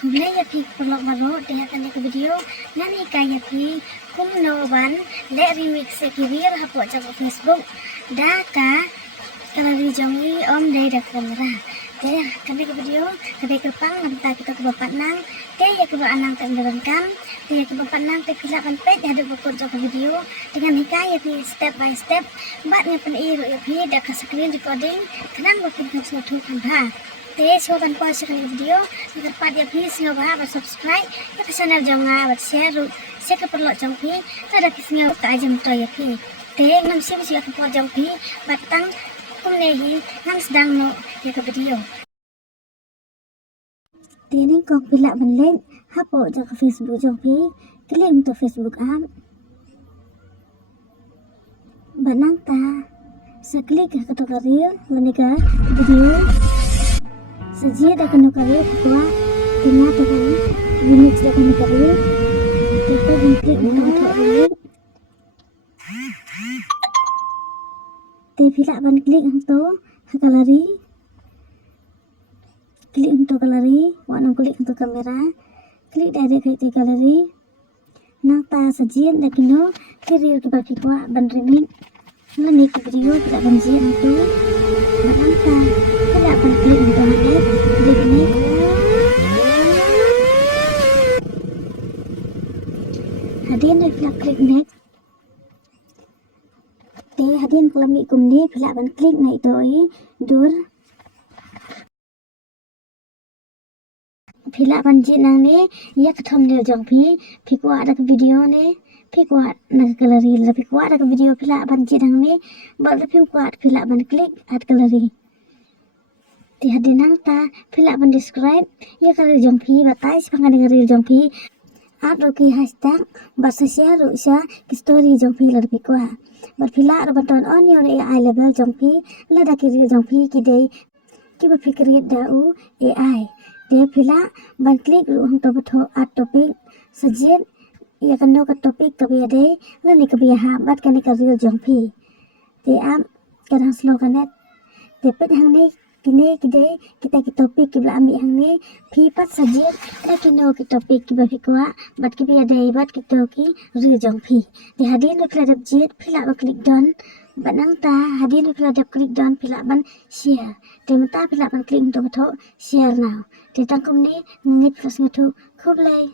Kumlay yapi pelok maro dehatan ke video nani kaya pi kumnoban le remix sekibir hapo jago Facebook daka kalau dijongi om dari dak kamera deh kami ke video kami kepang nanti kita ke bapak nang deh ya ke anang tak menerangkan deh ya ke bapak nang tak kilapan pet ada pokok jago video dengan hikayat pi step by step batnya pen iru yapi dak screen recording kenang bapak nak suatu kamera deh coba pause sekali video agar pada please nyoba subscribe ya ke channel jonga share saya ke perlu jongpi tada kisnya ka ajam to ya pi deh nam siap siap ke jongpi batang kumnehi nam sedang no ya ke video dini kong pilak menlen hapo jaga Facebook jongpi klik untuk Facebook app banang ta seklik ke to reel menika video Sajian dah kena kari kuah tinggal tekan remix dah kena kari kita klik untuk remix tapi ban klik untuk gallery klik untuk gallery warna klik untuk kamera klik direct ke gallery nata sajian dah kena kiri ke bagi kuah ban remix lalu ke video tidak banjian itu nata tidak ban klik untuk highlight klik next hadian dah klik next hadian kelami kumni bila ban klik naik doi dur bila ban jinang ni ya ketom dia jong pi kuat ada ke video ni pi kuat nak gallery lebih kuat ada ke video bila ban jinang ni bal lebih kuat bila ban klik ad gallery di hadian ta bila ban describe ya kalau jong batai sepangan dengan real jong ad roki hashtag bahasa share rusya story jong lebih kuat berpila bantuan on your AI level jongpi lada kiri jongpi kidai kiba fikriat dau AI dia pila ban klik ruang to beto at topik sajian ia kendo ke topik ke biade lani ke biha bat kan ke real jongpi dia am kadang slow kanet tepet hang ni kini kidai kita ke topik kibla ambil hang ni pi pat sajian la kendo ke topik kiba fikwa bat ke biade bat ke toki real jongpi di hadin keladap jet pila klik don banang ta hadin keladap klik don pila ban share demta pila ban klik untuk beto share now di tangkum ni ngit pas ngatu kublai